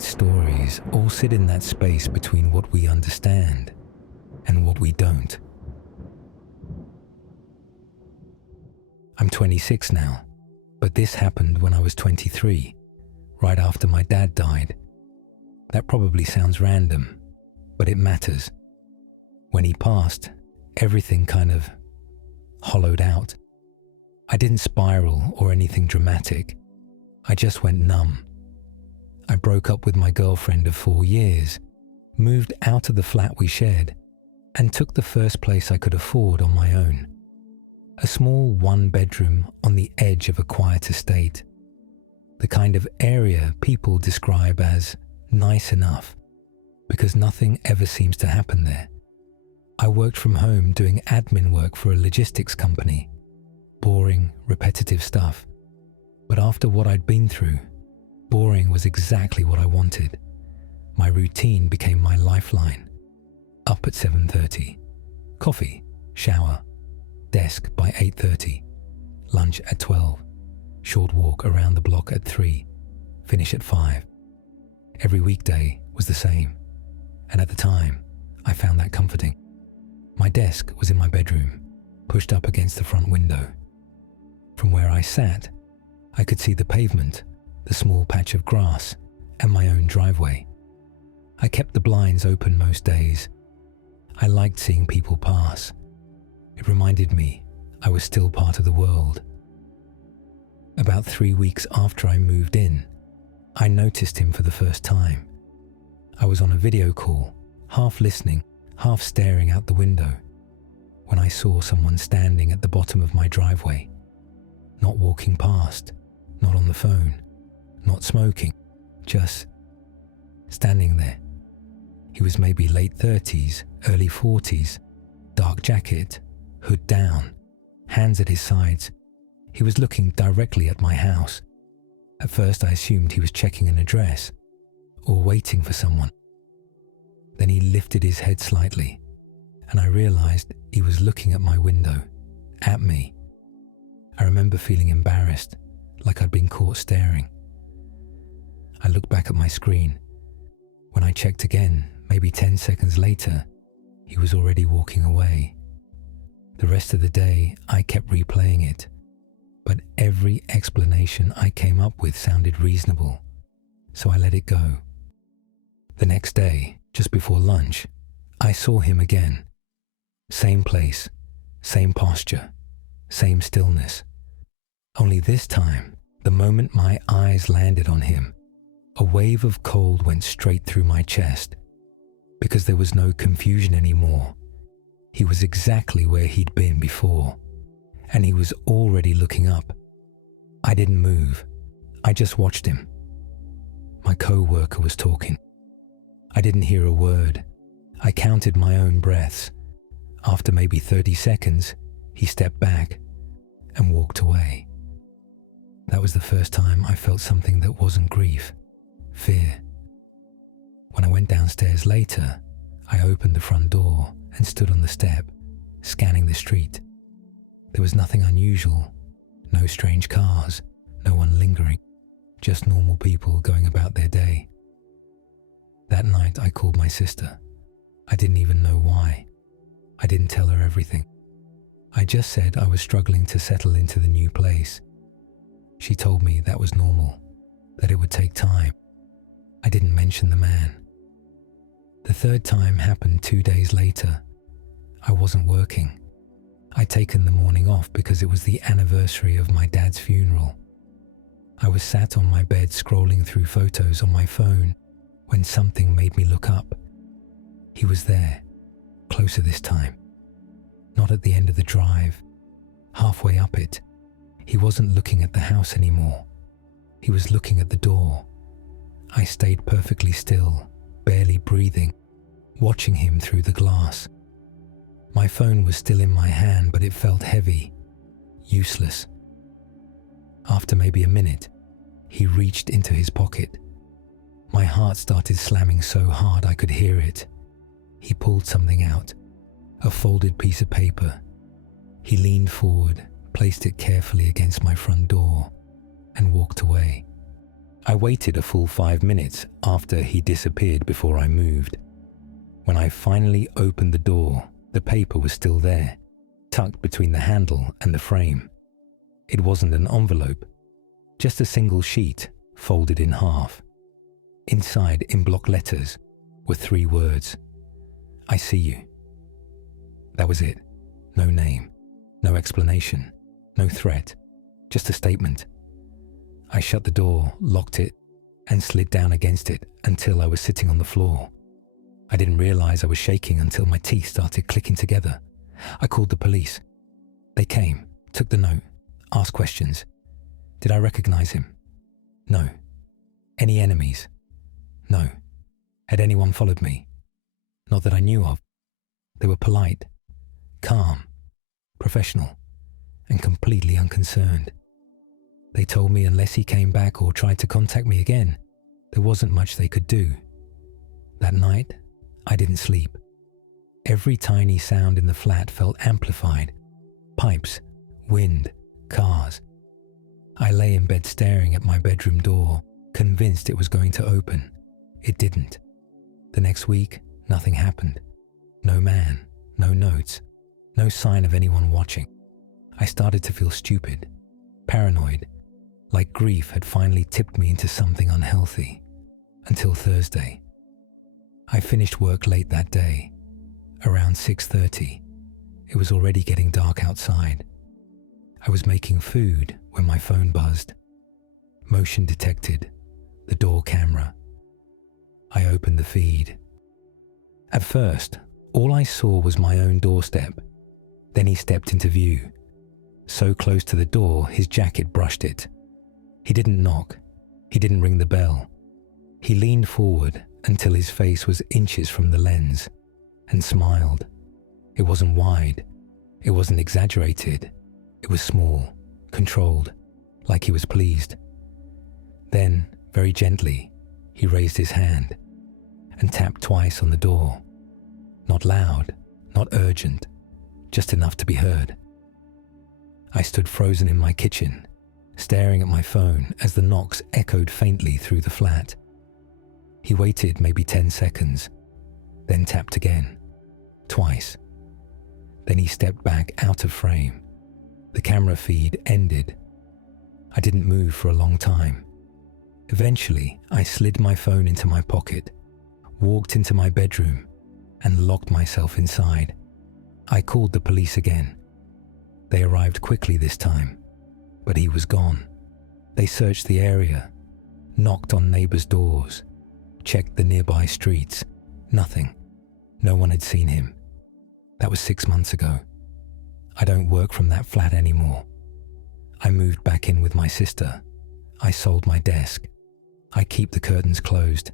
night stories all sit in that space between what we understand and what we don't. I'm 26 now, but this happened when I was 23, right after my dad died. That probably sounds random, but it matters. When he passed, everything kind of hollowed out. I didn't spiral or anything dramatic. I just went numb. I broke up with my girlfriend of 4 years, moved out of the flat we shared, and took the first place I could afford on my own. A small one-bedroom on the edge of a quiet estate. The kind of area people describe as nice enough, because nothing ever seems to happen there. I worked from home doing admin work for a logistics company. Boring, repetitive stuff. But after what I'd been through, boring was exactly what I wanted. My routine became my lifeline. Up at 7:30. Coffee, shower, desk by 8:30. Lunch at 12. Short walk around the block at 3. Finish at 5. Every weekday was the same. And at the time, I found that comforting. My desk was in my bedroom, pushed up against the front window. From where I sat, I could see the pavement, the small patch of grass, and my own driveway. I kept the blinds open most days. I liked seeing people pass. It reminded me I was still part of the world. About 3 weeks after I moved in, I noticed him for the first time. I was on a video call, half listening, half staring out the window, when I saw someone standing at the bottom of my driveway. Not walking past, not on the phone, not smoking, just standing there. He was maybe late 30s, early 40s, dark jacket, hood down, hands at his sides. He was looking directly at my house. At first I assumed he was checking an address or waiting for someone. Then he lifted his head slightly, and I realized he was looking at my window, at me. I remember feeling embarrassed, like I'd been caught staring. I looked back at my screen. When I checked again, maybe 10 seconds later, he was already walking away. The rest of the day, I kept replaying it, but every explanation I came up with sounded reasonable, so I let it go. The next day, just before lunch, I saw him again. Same place, same posture, same stillness. Only this time, the moment my eyes landed on him, a wave of cold went straight through my chest, because there was no confusion anymore. He was exactly where he'd been before, and he was already looking up. I didn't move. I just watched him. My co-worker was talking. I didn't hear a word. I counted my own breaths. After maybe 30 seconds, he stepped back and walked away. That was the first time I felt something that wasn't grief, fear. When I went downstairs later, I opened the front door and stood on the step, scanning the street. There was nothing unusual, no strange cars, no one lingering, just normal people going about their day. That night I called my sister. I didn't even know why. I didn't tell her everything. I just said I was struggling to settle into the new place. She told me that was normal, that it would take time. I didn't mention the man. The third time happened 2 days later. I wasn't working. I'd taken the morning off because it was the anniversary of my dad's funeral. I was sat on my bed scrolling through photos on my phone when something made me look up. He was there, closer this time. Not at the end of the drive, halfway up it. He wasn't looking at the house anymore. He was looking at the door. I stayed perfectly still, barely breathing, watching him through the glass. My phone was still in my hand, but it felt heavy, useless. After maybe a minute, he reached into his pocket. My heart started slamming so hard I could hear it. He pulled something out, a folded piece of paper. He leaned forward, placed it carefully against my front door, and walked away. I waited a full 5 minutes after he disappeared before I moved. When I finally opened the door, the paper was still there, tucked between the handle and the frame. It wasn't an envelope, just a single sheet folded in half. Inside, in block letters, were 3 words. I see you. That was it. No name, no explanation, no threat, just a statement. I shut the door, locked it, and slid down against it until I was sitting on the floor. I didn't realize I was shaking until my teeth started clicking together. I called the police. They came, took the note, asked questions. Did I recognize him? No. Any enemies? No. Had anyone followed me? Not that I knew of. They were polite, calm, professional, and completely unconcerned. They told me unless he came back or tried to contact me again, there wasn't much they could do. That night, I didn't sleep. Every tiny sound in the flat felt amplified. Pipes, wind, cars. I lay in bed staring at my bedroom door, convinced it was going to open. It didn't. The next week, nothing happened. No man, no notes, no sign of anyone watching. I started to feel stupid, paranoid, like grief had finally tipped me into something unhealthy. Until Thursday. I finished work late that day, around 6:30. It was already getting dark outside. I was making food when my phone buzzed. Motion detected, the door camera. I opened the feed. At first, all I saw was my own doorstep. Then he stepped into view. So close to the door, his jacket brushed it. He didn't knock. He didn't ring the bell. He leaned forward until his face was inches from the lens and smiled. It wasn't wide. It wasn't exaggerated. It was small, controlled, like he was pleased. Then, very gently, he raised his hand and tapped twice on the door. Not loud, not urgent, just enough to be heard. I stood frozen in my kitchen, staring at my phone as the knocks echoed faintly through the flat. He waited maybe 10 seconds, then tapped again, twice. Then he stepped back out of frame. The camera feed ended. I didn't move for a long time. Eventually, I slid my phone into my pocket, walked into my bedroom, and locked myself inside. I called the police again. They arrived quickly this time, but he was gone. They searched the area, knocked on neighbors' doors, checked the nearby streets. Nothing. No one had seen him. That was 6 months ago. I don't work from that flat anymore. I moved back in with my sister. I sold my desk. I keep the curtains closed.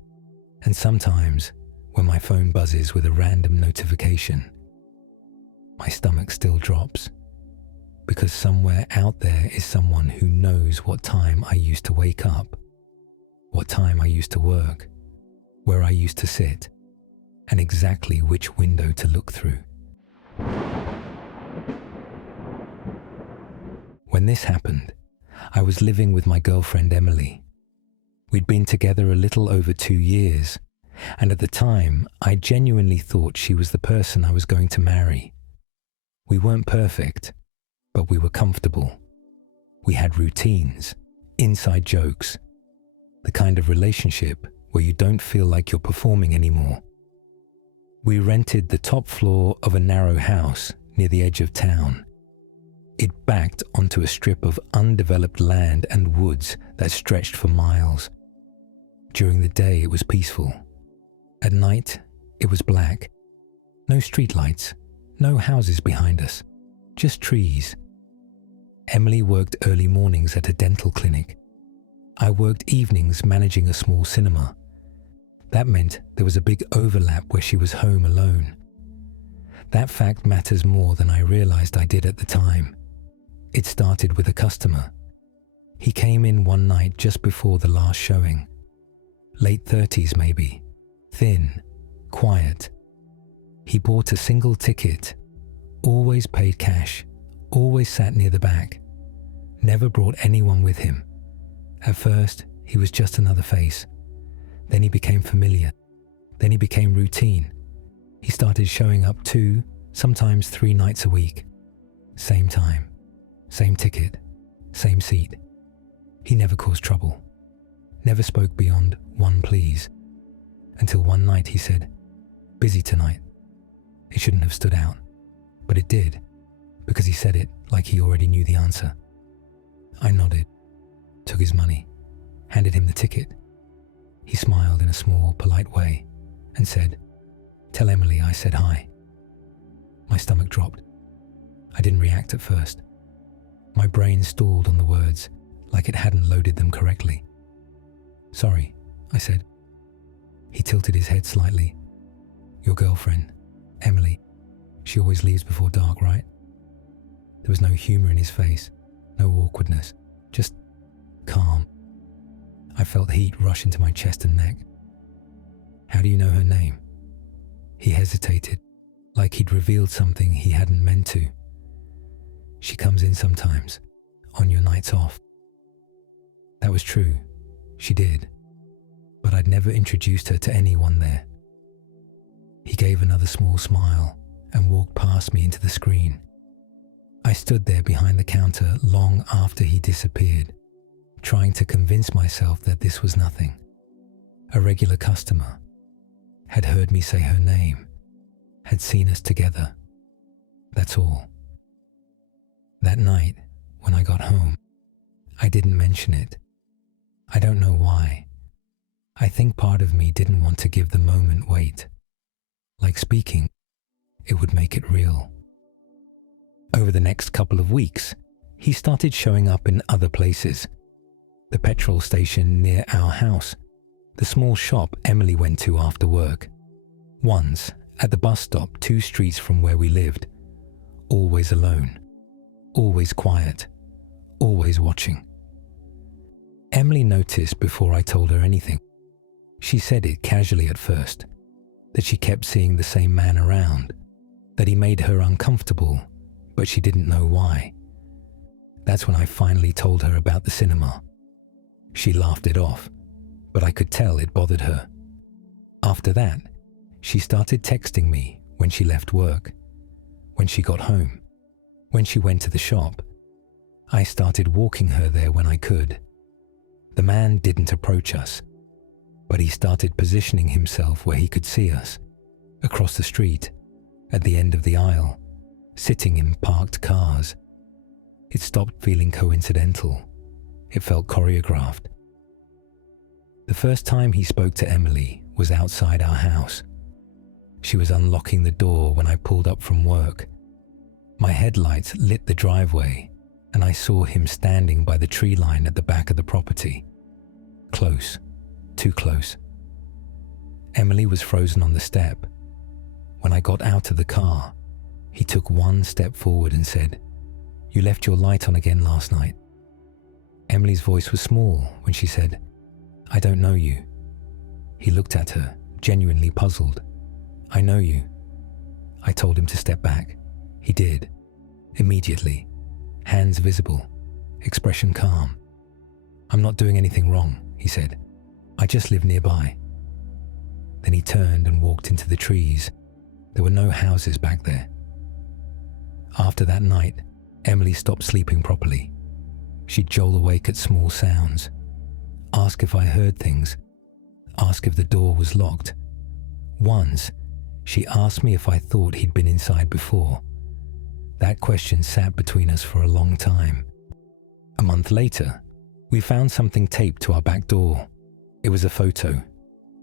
And sometimes, when my phone buzzes with a random notification, my stomach still drops. Because somewhere out there is someone who knows what time I used to wake up, what time I used to work, where I used to sit, and exactly which window to look through. When this happened, I was living with my girlfriend Emily. We'd been together a little over 2 years, and at the time, I genuinely thought she was the person I was going to marry. We weren't perfect, but we were comfortable. We had routines, inside jokes, the kind of relationship where you don't feel like you're performing anymore. We rented the top floor of a narrow house near the edge of town. It backed onto a strip of undeveloped land and woods that stretched for miles. During the day, it was peaceful. At night, it was black. No streetlights, no houses behind us, just trees. Emily worked early mornings at a dental clinic. I worked evenings managing a small cinema. That meant there was a big overlap where she was home alone. That fact matters more than I realized I did at the time. It started with a customer. He came in one night just before the last showing. Late 30s maybe, thin, quiet. He bought a single ticket, always paid cash, always sat near the back, never brought anyone with him. At first, He was just another face. Then he became familiar. Then he became routine. He started showing up 2, sometimes 3 nights a week. Same time, same ticket, same seat. He never caused trouble. Never spoke beyond 1 please. Until one night he said, "Busy tonight." It shouldn't have stood out, but it did, because he said it like he already knew the answer. I nodded, took his money, handed him the ticket. He smiled in a small, polite way and said, "Tell Emily I said hi." My stomach dropped. I didn't react at first. My brain stalled on the words, like it hadn't loaded them correctly. "Sorry," I said. He tilted his head slightly. "Your girlfriend, Emily, she always leaves before dark, right?" There was no humor in his face, no awkwardness, just calm. I felt heat rush into my chest and neck. "How do you know her name?" He hesitated, like he'd revealed something he hadn't meant to. "She comes in sometimes, on your nights off." That was true. She did. But I'd never introduced her to anyone there. He gave another small smile and walked past me into the screen. I stood there behind the counter long after he disappeared, trying to convince myself that this was nothing. A regular customer had heard me say her name, had seen us together. That's all. That night, when I got home, I didn't mention it. I don't know why. I think part of me didn't want to give the moment weight. Like speaking, it would make it real. Over the next couple of weeks, he started showing up in other places. The petrol station near our house, the small shop Emily went to after work. Once, at the bus stop 2 streets from where we lived. Always alone. Always quiet. Always watching. Emily noticed before I told her anything. She said it casually at first, that she kept seeing the same man around, that he made her uncomfortable, but she didn't know why. That's when I finally told her about the cinema. She laughed it off, but I could tell it bothered her. After that, she started texting me when she left work, when she got home, when she went to the shop. I started walking her there when I could. The man didn't approach us, but he started positioning himself where he could see us, across the street, at the end of the aisle, sitting in parked cars. It stopped feeling coincidental. It felt choreographed. The first time he spoke to Emily was outside our house. She was unlocking the door when I pulled up from work. My headlights lit the driveway, and I saw him standing by the tree line at the back of the property. Close, too close. Emily was frozen on the step. When I got out of the car, he took 1 step forward and said, "You left your light on again last night." Emily's voice was small when she said, "I don't know you." He looked at her, genuinely puzzled. "I know you." I told him to step back. He did. Immediately. Hands visible. Expression calm. "I'm not doing anything wrong," he said. "I just live nearby." Then he turned and walked into the trees. There were no houses back there. After that night, Emily stopped sleeping properly. She'd jolt awake at small sounds, ask if I heard things, ask if the door was locked. Once, she asked me if I thought he'd been inside before. That question sat between us for a long time. A month later, we found something taped to our back door. It was a photo,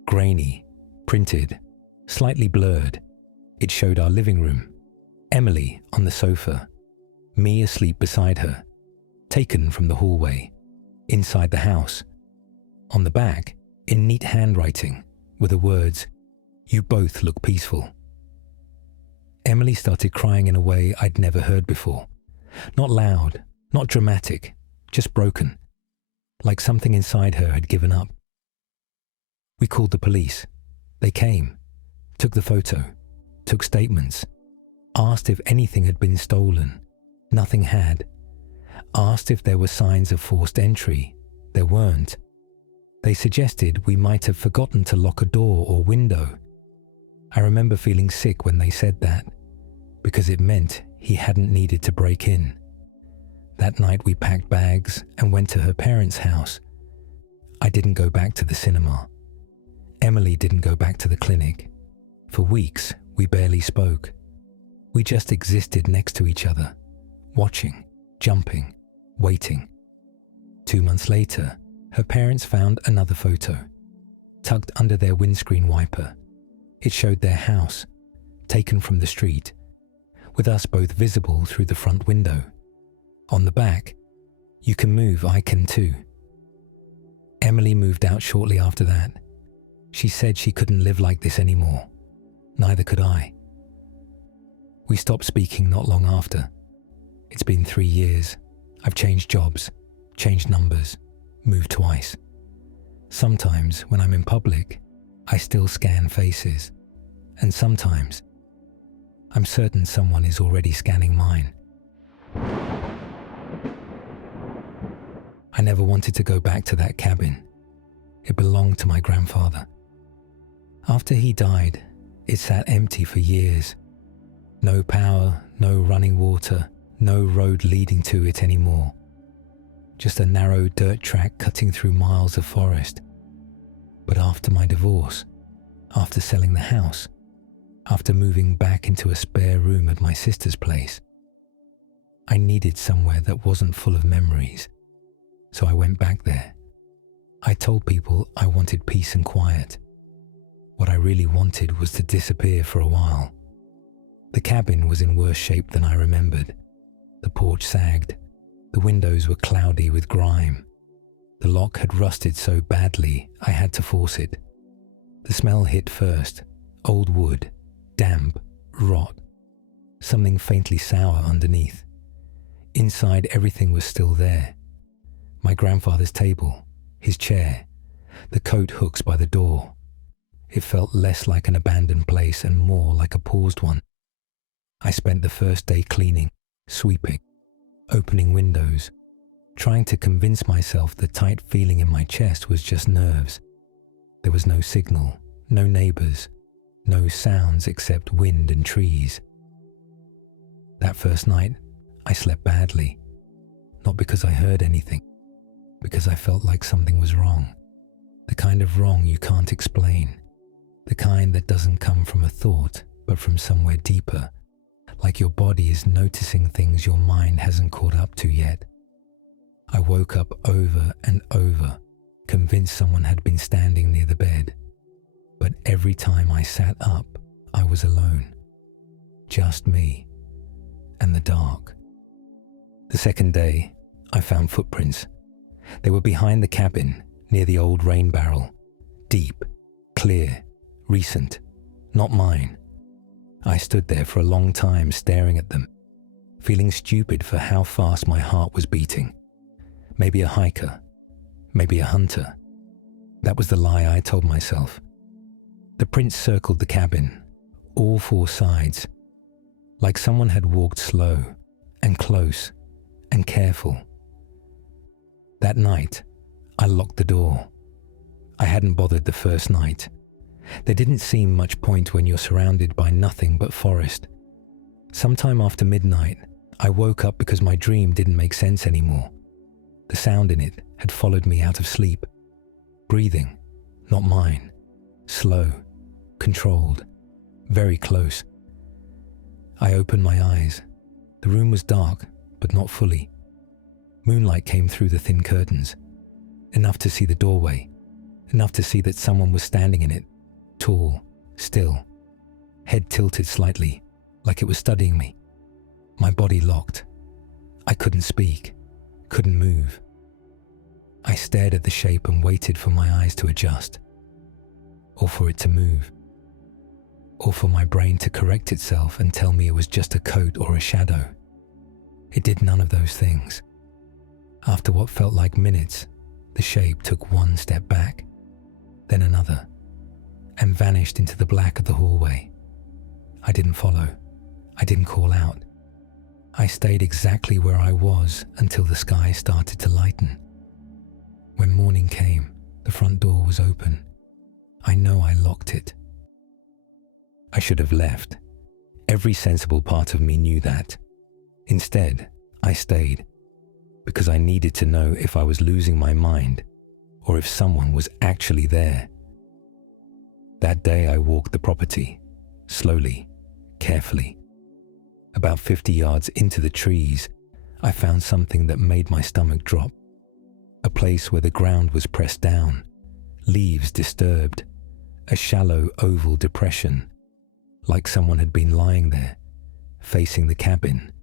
grainy, printed, slightly blurred. It showed our living room, Emily on the sofa, me asleep beside her, taken from the hallway, inside the house. On the back, in neat handwriting, were the words, "You both look peaceful." Emily started crying in a way I'd never heard before. Not loud, not dramatic, just broken, like something inside her had given up. We called the police. They came, took the photo, took statements, asked if anything had been stolen. Nothing had. Asked if there were signs of forced entry. There weren't. They suggested we might have forgotten to lock a door or window. I remember feeling sick when they said that, because it meant he hadn't needed to break in. That night we packed bags and went to her parents' house. I didn't go back to the cinema. Emily didn't go back to the clinic. For weeks, we barely spoke. We just existed next to each other, watching, jumping, waiting. 2 months later, her parents found another photo, tucked under their windscreen wiper. It showed their house, taken from the street, with us both visible through the front window. On the back, "You can move, I can too." Emily moved out shortly after that. She said she couldn't live like this anymore. Neither could I. We stopped speaking not long after. It's been 3 years. I've changed jobs, changed numbers, moved twice. Sometimes when I'm in public, I still scan faces. And sometimes, I'm certain someone is already scanning mine. I never wanted to go back to that cabin. It belonged to my grandfather. After he died, it sat empty for years. No power, no running water, no road leading to it anymore. Just a narrow dirt track cutting through miles of forest. But after my divorce, after selling the house, after moving back into a spare room at my sister's place, I needed somewhere that wasn't full of memories. So I went back there. I told people I wanted peace and quiet. What I really wanted was to disappear for a while. The cabin was in worse shape than I remembered. The porch sagged. The windows were cloudy with grime. The lock had rusted so badly I had to force it. The smell hit first. Old wood, damp, rot. Something faintly sour underneath. Inside, everything was still there. My grandfather's table, his chair, the coat hooks by the door. It felt less like an abandoned place and more like a paused one. I spent the first day cleaning, sweeping, opening windows, trying to convince myself the tight feeling in my chest was just nerves. There was no signal, no neighbors, no sounds except wind and trees. That first night, I slept badly, not because I heard anything, because I felt like something was wrong. The kind of wrong you can't explain. The kind that doesn't come from a thought, but from somewhere deeper, like your body is noticing things your mind hasn't caught up to yet. I woke up over and over, convinced someone had been standing near the bed. But every time I sat up, I was alone. Just me and the dark. The second day, I found footprints. They were behind the cabin, near the old rain barrel. Deep, clear, recent, not mine. I stood there for a long time staring at them, feeling stupid for how fast my heart was beating. Maybe a hiker, maybe a hunter. That was the lie I told myself. The prints circled the cabin, all 4 sides, like someone had walked slow and close and careful. That night, I locked the door. I hadn't bothered the first night. There didn't seem much point when you're surrounded by nothing but forest. Sometime after midnight, I woke up because my dream didn't make sense anymore. The sound in it had followed me out of sleep. Breathing, not mine. Slow, controlled, very close. I opened my eyes. The room was dark, but not fully. Moonlight came through the thin curtains, enough to see the doorway, enough to see that someone was standing in it, tall, still, head tilted slightly, like it was studying me. My body locked. I couldn't speak, couldn't move. I stared at the shape and waited for my eyes to adjust, or for it to move, or for my brain to correct itself and tell me it was just a coat or a shadow. It did none of those things. After what felt like minutes, the shape took one step back, then another, and vanished into the black of the hallway. I didn't follow. I didn't call out. I stayed exactly where I was until the sky started to lighten. When morning came, The front door was open. I know I locked it. I should have left. Every sensible part of me knew that. Instead, I stayed because I needed to know if I was losing my mind or if someone was actually there. That day I walked the property, slowly, carefully. About 50 yards into the trees, I found something that made my stomach drop. A place where the ground was pressed down, leaves disturbed, a shallow oval depression, like someone had been lying there, facing the cabin.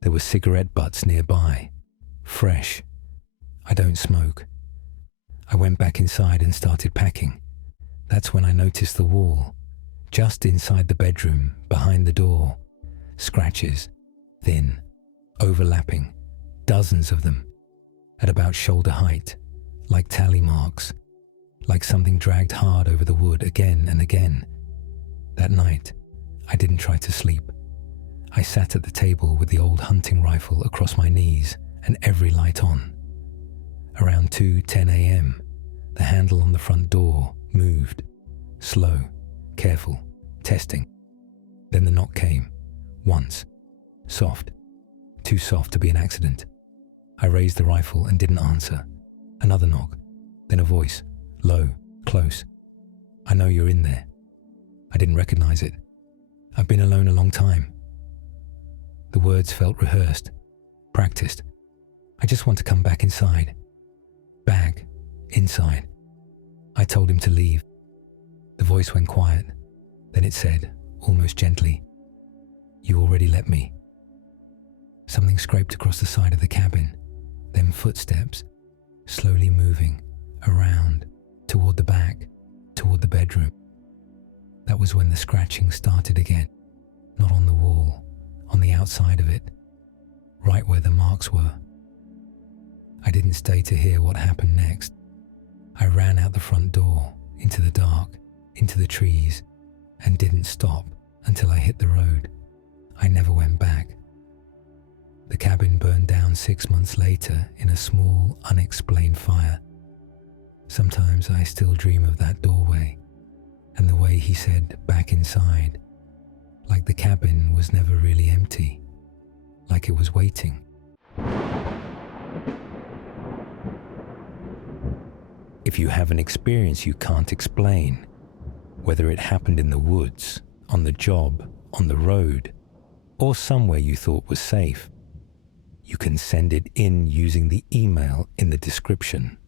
There were cigarette butts nearby, fresh. I don't smoke. I went back inside and started packing. That's when I noticed the wall, just inside the bedroom, behind the door. Scratches, thin, overlapping, dozens of them, at about shoulder height, like tally marks, like something dragged hard over the wood again and again. That night, I didn't try to sleep. I sat at the table with the old hunting rifle across my knees and every light on. Around 2:10 a.m., the handle on the front door moved, slow, careful, testing. Then the knock came, once, soft, too soft to be an accident. I raised the rifle and didn't answer. Another knock, then a voice, low, close. "I know you're in there." I didn't recognize it. "I've been alone a long time." The words felt rehearsed, practiced. "I just want to come back inside." Back, inside. I told him to leave. The voice went quiet. Then it said, almost gently, "You already let me." Something scraped across the side of the cabin, then footsteps, slowly moving, around, toward the back, toward the bedroom. That was when the scratching started again, not on the wall, on the outside of it, right where the marks were. I didn't stay to hear what happened next. I ran out the front door, into the dark, into the trees, and didn't stop until I hit the road. I never went back. The cabin burned down 6 months later in a small, unexplained fire. Sometimes I still dream of that doorway, and the way he said "back inside," like the cabin was never really empty, like it was waiting. If you have an experience you can't explain, whether it happened in the woods, on the job, on the road, or somewhere you thought was safe, you can send it in using the email in the description.